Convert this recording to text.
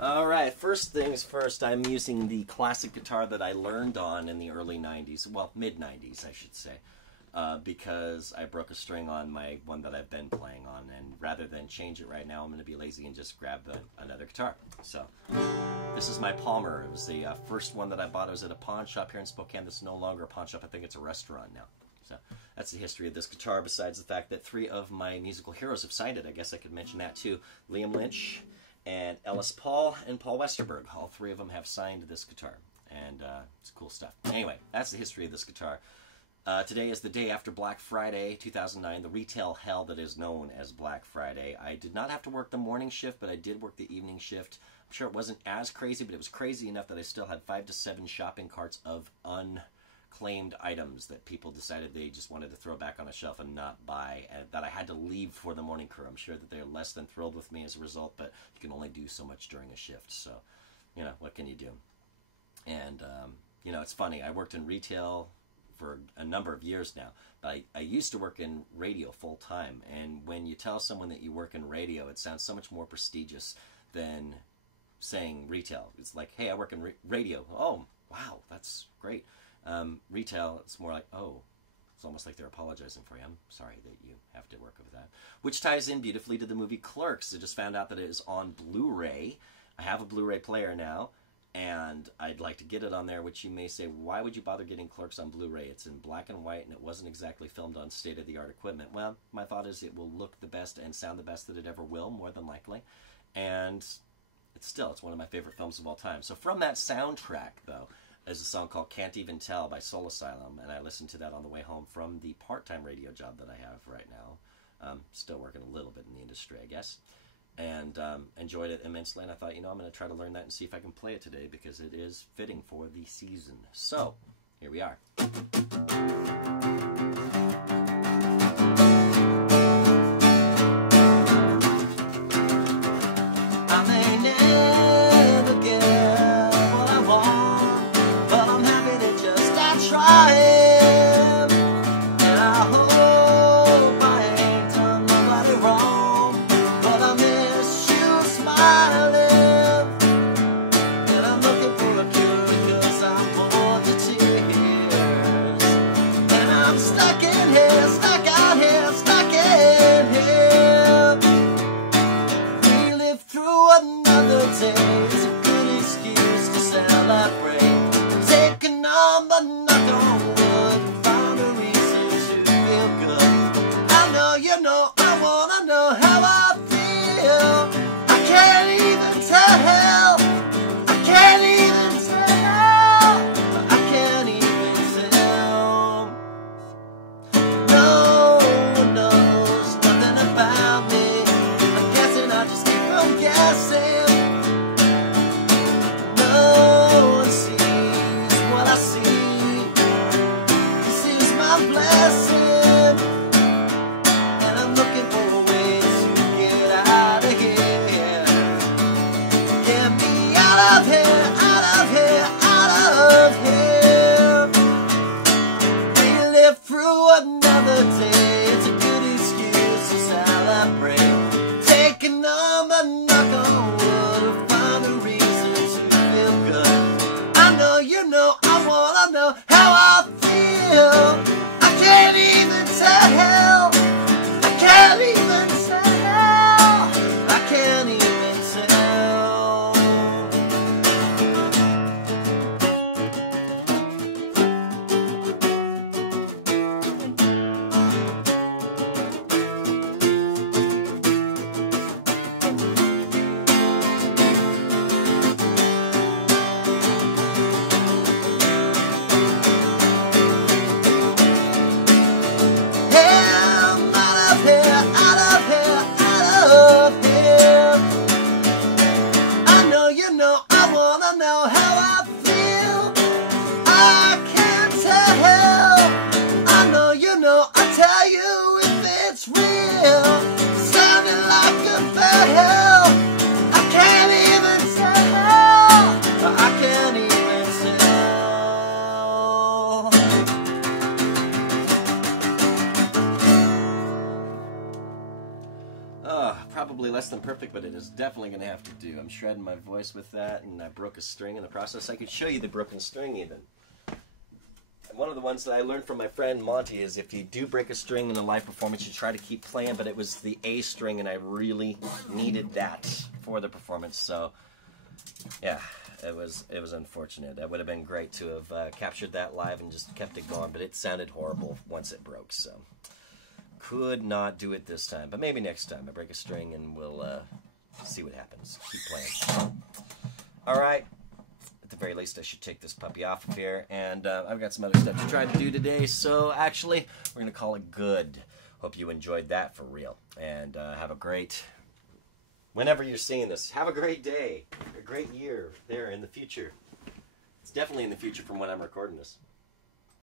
All right, first things first, I'm using the classic guitar that I learned on in the early 90s, well, mid-90s, I should say, because I broke a string on my one that I've been playing on, and rather than change it right now, I'm going to be lazy and just grab another guitar. So, this is my Palmer. It was the first one that I bought. It was at a pawn shop here in Spokane that's no longer a pawn shop. I think it's a restaurant now. So, that's the history of this guitar, besides the fact that 3 of my musical heroes have signed it. I guess I could mention that too. Liam Lynch, and Ellis Paul, and Paul Westerberg. All 3 of them have signed this guitar, and it's cool stuff. Anyway, that's the history of this guitar. Today is the day after Black Friday, 2009, the retail hell that is known as Black Friday. I did not have to work the morning shift, but I did work the evening shift. I'm sure it wasn't as crazy, but it was crazy enough that I still had 5 to 7 shopping carts of unclaimed items that people decided they just wanted to throw back on a shelf and not buy, and that I had to leave for the morning crew. I'm sure that they're less than thrilled with me as a result, but you can only do so much during a shift, so, you know, what can you do? And, you know, it's funny, I worked in retail for a number of years now, but I used to work in radio full-time, and when you tell someone that you work in radio, it sounds so much more prestigious than saying retail. It's like, hey, I work in radio. Oh, wow, that's great. Retail, it's more like, oh, it's almost like they're apologizing for you. I'm sorry that you have to work with that. Which ties in beautifully to the movie Clerks. I just found out that it is on Blu-ray. I have a Blu-ray player now, and I'd like to get it on there, which you may say, why would you bother getting Clerks on Blu-ray? It's in black and white, and it wasn't exactly filmed on state-of-the-art equipment. Well, my thought is it will look the best and sound the best that it ever will, more than likely. And it's one of my favorite films of all time. So from that soundtrack, though, is a song called Can't Even Tell by Soul Asylum, and I listened to that on the way home from the part-time radio job that I have right now. Still working a little bit in the industry, I guess. And enjoyed it immensely, and I thought, you know, I'm going to try to learn that and see if I can play it today, because it is fitting for the season. So, here we are. I may never get what I want, but I'm happy to just start trying, and I hope I ain't done nobody wrong, but I miss you smiling, and I'm looking for a cure because I'm bored to tears, and I'm stuck in here, stuck out here, stuck in here. We live through another day, it's a good excuse to celebrate, take a number, knock on wood, find a reason to feel good. I know you know, I wanna know how I feel. I can't even tell. I can't even tell. I can't even tell. No one knows nothing about me. I'm guessing I just keep on guessing. No one sees what I see. This is my blessing, and I'm looking for a way to get out of here. Get me out of here, out of here, out of here. We live through another day, it's a good excuse to celebrate. Take a number, knock on wood, find a reason to feel good. I know you know, I wanna know how I feel. I can't even tell. I can't even tell. I can't even tell. but it is definitely going to have to do. I'm shredding my voice with that, and I broke a string in the process. I could show you the broken string even. And one of the ones that I learned from my friend Monty is if you do break a string in a live performance, you try to keep playing, but it was the A string, and I really needed that for the performance. So, yeah, it was unfortunate. That would have been great to have captured that live and just kept it going, but it sounded horrible once it broke, so could not do it this time. But maybe next time I break a string and we'll see what happens. Keep playing. All right. At the very least, I should take this puppy off of here, and I've got some other stuff to try to do today, so actually, we're going to call it good. Hope you enjoyed that for real, and have a great, whenever you're seeing this, have a great day, a great year there in the future. It's definitely in the future from when I'm recording this.